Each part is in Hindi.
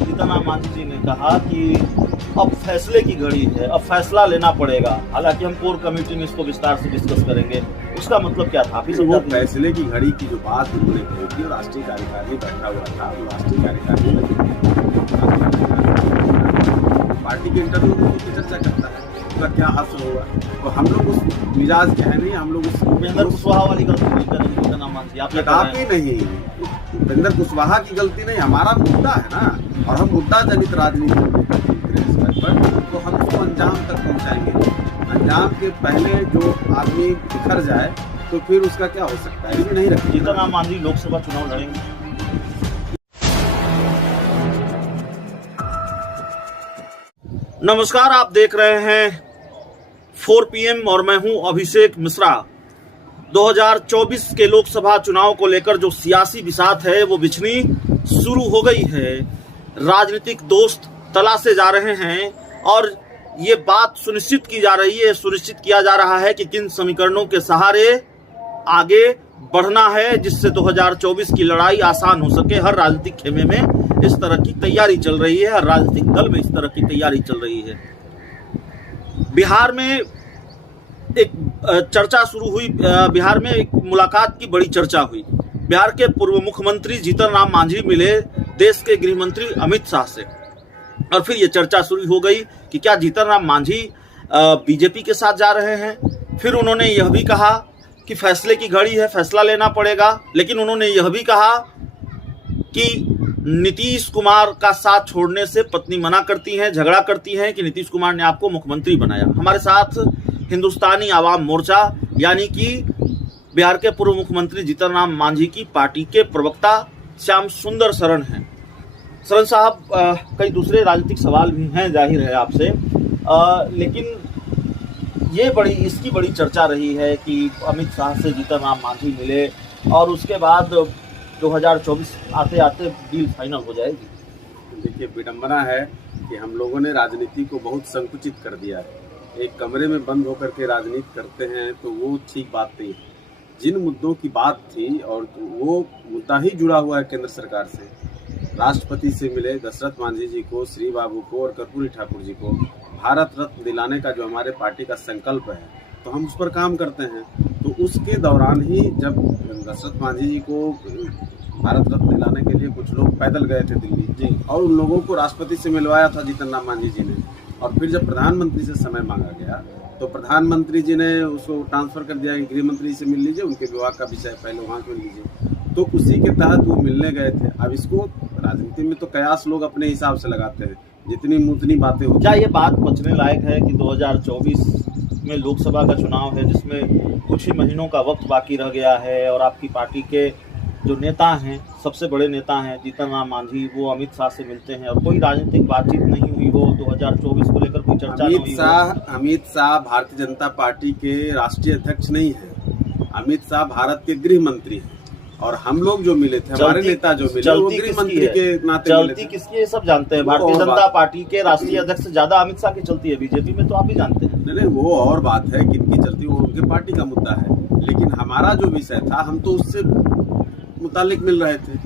जीतन मांझी जी ने कहा कि अब फैसले की घड़ी है, अब फैसला लेना पड़ेगा। हालांकि हम कोर कमेटी में इसको विस्तार से डिस्कस करेंगे। उसका मतलब क्या था? आप ही वो समझा दीजिए। फैसले की घड़ी की जो बात उन्होंने कही थी, राष्ट्रीय कार्यकारिणी बैठा हुआ था, वो राष्ट्रीय कार्यकारिणी में पार्टी के इंटरव्यू में उसकी चर्चा करता है, उसका क्या हासिल होगा। तो हम लोग उस मिजाज के है नहीं, हम लोग उस उपेंद्र कुशवाहा वाली गलती नहीं करेंगे जीतन मांझी, आप ये कह रहे हैं। नहीं, उपेंद्र कुशवाहा की गलती नहीं, हमारा मुद्दा है ना, और हम मुद्दा जनित राजनीति पर तो हम उसको अंजाम तक पहुंचाएंगे। अंजाम के पहले जो आदमी बिखर जाए तो फिर उसका क्या हो सकता है, ये भी नहीं रखें। जीतन मांझी लोकसभा चुनाव लड़ेंगे। नमस्कार, आप देख रहे हैं 4 PM और मैं हूं अभिषेक मिश्रा। 2024 के लोकसभा चुनाव को लेकर जो सियासी बिसात है वो बिछनी शुरू हो गई है। राजनीतिक दोस्त तलाशे जा रहे हैं और ये बात सुनिश्चित की जा रही है, सुनिश्चित किया जा रहा है कि किन समीकरणों के सहारे आगे बढ़ना है जिससे 2024 की लड़ाई आसान हो सके। हर राजनीतिक खेमे में इस तरह की तैयारी चल रही है, हर राजनीतिक दल में इस तरह की तैयारी चल रही है। बिहार में एक चर्चा शुरू हुई, बिहार में एक मुलाकात की बड़ी चर्चा हुई। बिहार के पूर्व मुख्यमंत्री जीतन राम मांझी मिले देश के गृह मंत्री अमित शाह से और फिर ये चर्चा शुरू हो गई कि क्या जीतन राम मांझी बीजेपी के साथ जा रहे हैं। फिर उन्होंने यह भी कहा कि फैसले की घड़ी है, फैसला लेना पड़ेगा। लेकिन उन्होंने यह भी कहा कि नीतीश कुमार का साथ छोड़ने से पत्नी मना करती हैं, झगड़ा करती हैं कि नीतीश कुमार ने आपको मुख्यमंत्री बनाया। हमारे साथ हिंदुस्तानी आवाम मोर्चा यानी कि बिहार के पूर्व मुख्यमंत्री जीतन राम मांझी की पार्टी के प्रवक्ता श्याम सुंदर शरण हैं। शरण साहब, कई दूसरे राजनीतिक सवाल भी हैं जाहिर है आपसे, लेकिन ये इसकी बड़ी चर्चा रही है कि अमित शाह से जीतन राम मांझी मिले और उसके बाद 2024 आते आते डील फाइनल हो जाएगी। देखिए, विडंबना है कि हम लोगों ने राजनीति को बहुत संकुचित कर दिया है। एक कमरे में बंद होकर के राजनीति करते हैं तो वो ठीक बात नहीं है। जिन मुद्दों की बात थी और वो मुद्दा ही जुड़ा हुआ है केंद्र सरकार से, राष्ट्रपति से मिले दशरथ मांझी जी को, श्री बाबू को और कर्पूरी ठाकुर जी को भारत रत्न दिलाने का जो हमारे पार्टी का संकल्प है, तो हम उस पर काम करते हैं। तो उसके दौरान ही जब दशरथ मांझी जी को भारत रत्न दिलाने के लिए कुछ लोग पैदल गए थे दिल्ली जी, और उन लोगों को राष्ट्रपति से मिलवाया था जीतन राम मांझी जी ने। और फिर जब प्रधानमंत्री से समय मांगा गया तो प्रधानमंत्री जी ने उसको ट्रांसफर कर दिया कि गृह मंत्री से मिल लीजिए, उनके विभाग का विषय पहले वहाँ मिल लीजिए। तो उसी के तहत वो मिलने गए थे। अब इसको राजनीति में तो कयास लोग अपने हिसाब से लगाते हैं, जितनी मुतनी बातें होती। क्या ये बात बचने लायक है कि 2024 में लोकसभा का चुनाव है जिसमें कुछ ही महीनों का वक्त बाकी रह गया है और आपकी पार्टी के जो नेता हैं, सबसे बड़े नेता हैं जीतन राम मांझी, वो अमित शाह से मिलते हैं और कोई राजनीतिक बातचीत नहीं हुई हो, 2024 को लेकर कोई चर्चा नहीं हुई हो? अमित शाह भारतीय जनता पार्टी के राष्ट्रीय अध्यक्ष नहीं है। अमित शाह भारत के गृह मंत्री हैं और हम लोग जो मिले थे, हमारे नेता जो मिले, वो गृह मंत्री के नाते मिले थे। चलती किसकी है सब जानते हैं। भारतीय जनता पार्टी के राष्ट्रीय अध्यक्ष से ज्यादा अमित शाह की चलती है बीजेपी में, तो आप भी जानते हैं। नहीं, वो और बात है किनकी चलती, वो उनके पार्टी का मुद्दा है। लेकिन हमारा जो विषय था, हम तो उससे मुतालिक मिल रहे थे,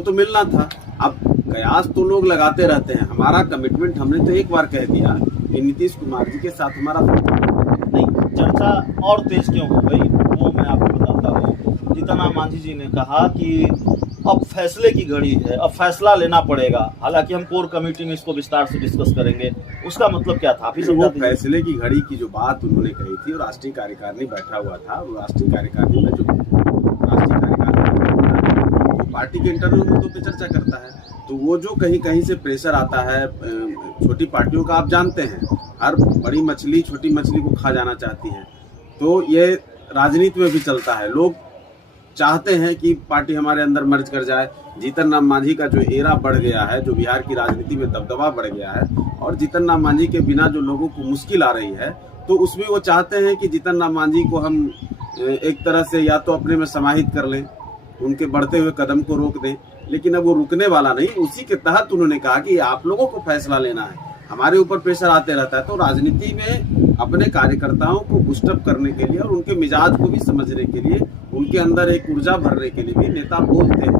तो मिलना था। अब कयास तो लोग लगाते रहते हैं। हमारा कमिटमेंट हमने तो एक बार कह दिया कि नीतीश कुमार जी के साथ हमारा नहीं। चर्चा और तेज क्यों हो गई वो मैं आपको बताता हूँ। जीतन राम मांझी जी ने कहा कि अब फैसले की घड़ी है, अब फैसला लेना पड़ेगा। हालांकि हम कोर कमेटी में इसको विस्तार से डिस्कस करेंगे। उसका मतलब क्या था? वो फैसले की घड़ी की जो बात उन्होंने कही थी, राष्ट्रीय कार्यकारिणी बैठा हुआ था, वो राष्ट्रीय कार्यकारिणी में जो राष्ट्रीय कार्यकारिणी पार्टी के इंटरनल मुद्दों पे चर्चा करता है। तो वो जो कहीं कहीं से प्रेशर आता है छोटी पार्टियों का, आप जानते हैं, हर बड़ी मछली छोटी मछली को खा जाना चाहती है। तो ये राजनीति में भी चलता है। लोग चाहते हैं कि पार्टी हमारे अंदर मर्ज कर जाए। जीतन राम मांझी का जो एरा बढ़ गया है, जो बिहार की राजनीति में दबदबा बढ़ गया है, और जीतन राम मांझी के बिना जो लोगों को मुश्किल आ रही है, तो उसमें वो चाहते हैं कि जीतन राम मांझी को हम एक तरह से या तो अपने में समाहित कर लें, उनके बढ़ते हुए कदम को रोक दें। लेकिन अब वो रुकने वाला नहीं। उसी के तहत उन्होंने कहा कि आप लोगों को फैसला लेना है, हमारे ऊपर प्रेशर आते रहता है। तो राजनीति में अपने कार्यकर्ताओं को बूस्टअप करने के लिए और उनके मिजाज को भी समझने के लिए, उनके अंदर एक ऊर्जा भरने के लिए भी नेता बोलते हैं।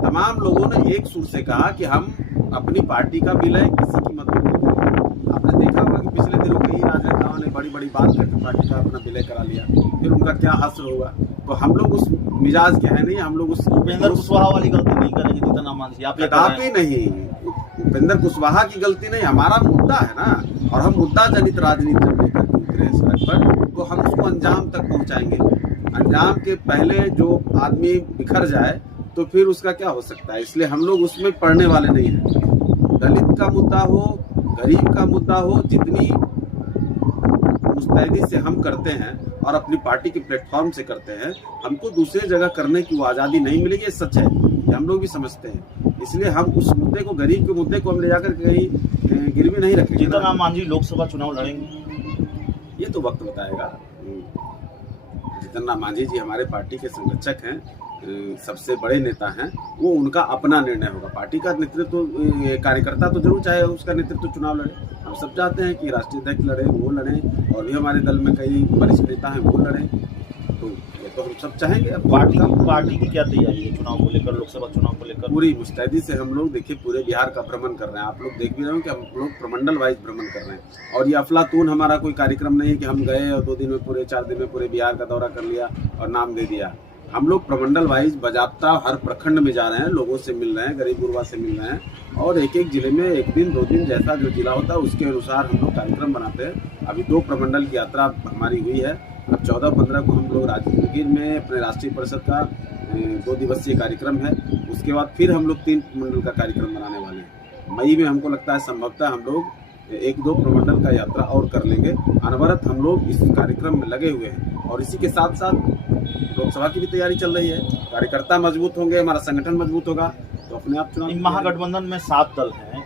तमाम लोगों ने एक सुर से कहा कि हम अपनी पार्टी का विलय किसी की मत नहीं। आपने देखा होगा कि पिछले दिनों कई राजनेताओं ने बड़ी बड़ी बात करके पार्टी का अपना विलय करा लिया, फिर उनका क्या हासिल होगा। तो हम लोग उस मिजाज के हैं नहीं, हम लोग उस उपेंद्र कुशवाहा वाली गलती नहीं करेंगे जीतन मांझी, आप ये कर रहे कदापि हैं। नहीं। उपेंद्र कुशवाहा की गलती नहीं, हमारा मुद्दा है ना, और हम मुद्दा जनित राजनीति जब लेकर के उतरे सड़क पर तो हम उसको अंजाम तक पहुंचाएंगे। अंजाम के पहले जो आदमी बिखर जाए तो फिर उसका क्या हो सकता है, इसलिए हम लोग उसमें पड़ने वाले नहीं हैं। दलित का मुद्दा हो, गरीब का मुद्दा हो, जितनी मुस्तैदी से हम करते हैं और अपनी पार्टी के प्लेटफॉर्म से करते हैं, हमको दूसरी जगह करने की वो आज़ादी नहीं मिलेगी। ये सच है, ये हम लोग भी समझते हैं। इसलिए हम उस मुद्दे को, गरीब के मुद्दे को हम ले जाकर कहीं गिरवी नहीं रखेंगे। जीतन राम मांझी लोकसभा चुनाव लड़ेंगे, ये तो वक्त बताएगा। जीतन राम मांझी जी हमारे पार्टी के संरक्षक हैं, सबसे बड़े नेता हैं, वो उनका अपना निर्णय होगा। पार्टी का नेतृत्व, कार्यकर्ता तो जरूर चाहे उसका नेतृत्व चुनाव लड़े। हम सब चाहते हैं कि राष्ट्रीय अध्यक्ष लड़े, वो लड़े, और भी हमारे दल में कई वरिष्ठ नेता हैं वो लड़े, तो ये तो हम सब चाहेंगे। अब पार्टी की क्या तैयारी है चुनाव को लेकर, लोकसभा चुनाव को लेकर? पूरी मुस्तैदी से हम लोग देखिए पूरे बिहार का भ्रमण कर रहे हैं। आप लोग देख भी रहे हो कि हम लोग प्रमंडल वाइज भ्रमण कर रहे हैं, और ये अफलातून हमारा कोई कार्यक्रम नहीं है कि हम गए और 2 दिन में पूरे 4 दिन में पूरे बिहार का दौरा कर लिया और नाम दे दिया। हम लोग प्रमंडल वाइज बजाबता हर प्रखंड में जा रहे हैं, लोगों से मिल रहे हैं, गरीब गुरबा से मिल रहे हैं, और एक एक जिले में 1 दिन 2 दिन जैसा जो जिला होता है उसके अनुसार हम लोग कार्यक्रम बनाते हैं। अभी 2 प्रमंडल की यात्रा हमारी हुई है। अब 14-15 को हम लोग राजगीर में अपने राष्ट्रीय परिषद का 2 दिवसीय कार्यक्रम है। उसके बाद फिर हम लोग 3 प्रमंडल का कार्यक्रम बनाने वाले हैं। मई में हमको लगता है संभवतः हम लोग 1-2 प्रमंडल का यात्रा और कर लेंगे। अनवरत हम लोग इस कार्यक्रम में लगे हुए हैं, और इसी के साथ साथ लोकसभा की भी तैयारी चल रही है। कार्यकर्ता मजबूत होंगे, हमारा संगठन मजबूत होगा, तो अपने आप चुनाव। महागठबंधन में 7 दल हैं,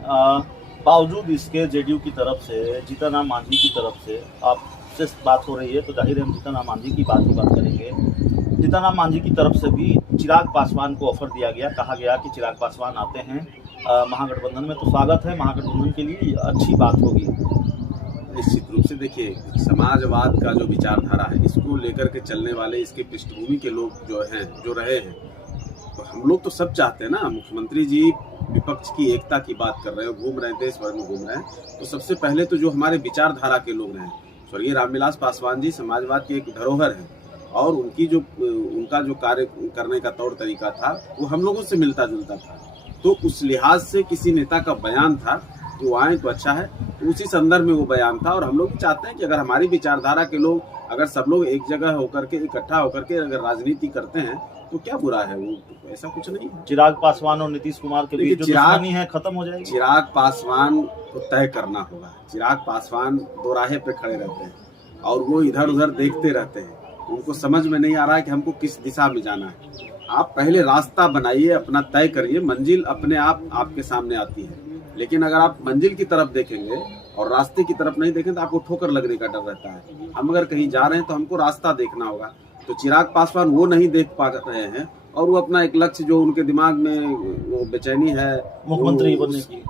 बावजूद इसके जेडीयू की तरफ से, जीतन राम मांझी की तरफ से आपसे बात हो रही है, तो जाहिर है हम जीतन राम मांझी की बात करेंगे। जीतन राम मांझी की तरफ से भी चिराग पासवान को ऑफर दिया गया, कहा गया कि चिराग पासवान आते हैं महागठबंधन में तो स्वागत है, महागठबंधन के लिए अच्छी बात होगी। निश्चित रूप से देखिए, समाजवाद का जो विचारधारा है, इसको लेकर के चलने वाले, इसकी पृष्ठभूमि के लोग जो हैं, जो रहे हैं, तो हम लोग तो सब चाहते हैं ना। मुख्यमंत्री जी विपक्ष की एकता की बात कर रहे हैं, घूम रहे हैं, देश भर में घूम रहे हैं, तो सबसे पहले तो जो हमारे विचारधारा के लोग रहे, स्वर्गीय रामविलास पासवान जी समाजवाद की एक धरोहर है, और उनका जो कार्य करने का तौर तरीका था वो हम लोगों से मिलता जुलता था। तो उस लिहाज से किसी नेता का बयान था कि वो आए तो अच्छा है, तो उसी संदर्भ में वो बयान था। और हम लोग भी चाहते हैं कि अगर हमारी विचारधारा के लोग, अगर सब लोग एक जगह होकर के, इकट्ठा होकर के अगर राजनीति करते हैं तो क्या बुरा है, वो तो ऐसा कुछ नहीं है। चिराग पासवान और नीतीश कुमार के बीच जो दुश्मनी है खत्म हो जाएगी। चिराग पासवान को तय करना होगा। चिराग पासवान दोराहे पे खड़े रहते हैं और वो इधर उधर देखते रहते हैं, उनको समझ में नहीं आ रहा है कि हमको किस दिशा में जाना है। आप पहले रास्ता बनाइए, अपना तय करिए, मंजिल अपने आप आपके सामने आती है। लेकिन अगर आप मंजिल की तरफ देखेंगे और रास्ते की तरफ नहीं देखें तो आपको ठोकर लगने का डर रहता है। हम अगर कहीं जा रहे हैं तो हमको रास्ता देखना होगा। तो चिराग पासवान वो नहीं देख पा रहे हैं, और वो अपना एक लक्ष्य जो उनके दिमाग में वो बेचैनी है मुख्यमंत्री बनने की,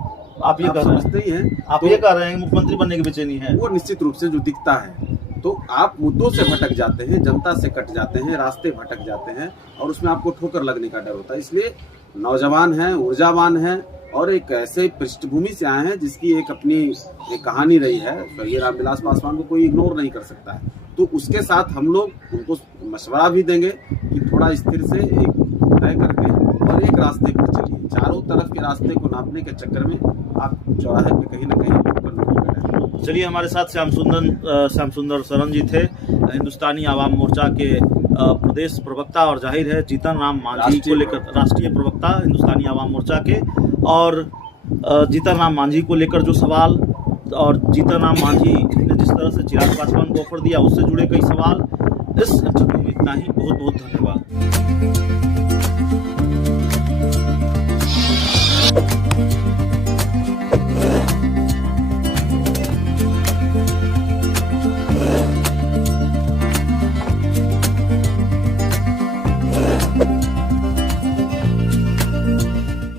आप ये समझते ही हैं, आप ये कह रहे हैं मुख्यमंत्री बनने की बेचैनी है, वो निश्चित रूप से जो दिखता है। तो आप मुद्दों से भटक जाते हैं, जनता से कट जाते हैं, रास्ते भटक जाते हैं, और उसमें आपको ठोकर लगने का डर होता है। इसलिए नौजवान हैं, ऊर्जावान हैं, और एक ऐसे पृष्ठभूमि से आए हैं जिसकी एक अपनी एक कहानी रही है। स्वर्गीय रामविलास पासवान को कोई इग्नोर नहीं कर सकता है। तो उसके साथ हम लोग उनको मशवरा भी देंगे कि थोड़ा स्थिर से एक तय करके और एक रास्ते पर चलिए। चारों तरफ के रास्ते को नापने के चक्कर में आप चौराहे पे कहीं ना कहीं ठोकर लगेगा। चलिए, हमारे साथ श्याम सुंदर शरण जी थे, हिंदुस्तानी आवाम मोर्चा के प्रदेश प्रवक्ता, और जाहिर है जीतन राम मांझी को लेकर राष्ट्रीय प्रवक्ता हिंदुस्तानी आवाम मोर्चा के, और जीतन राम मांझी को लेकर जो सवाल, और जीतन राम मांझी ने जिस तरह से चिराग पासवान को ऑफर दिया उससे जुड़े कई सवाल। इस इंटरव्यू में इतना ही। बहुत बहुत धन्यवाद।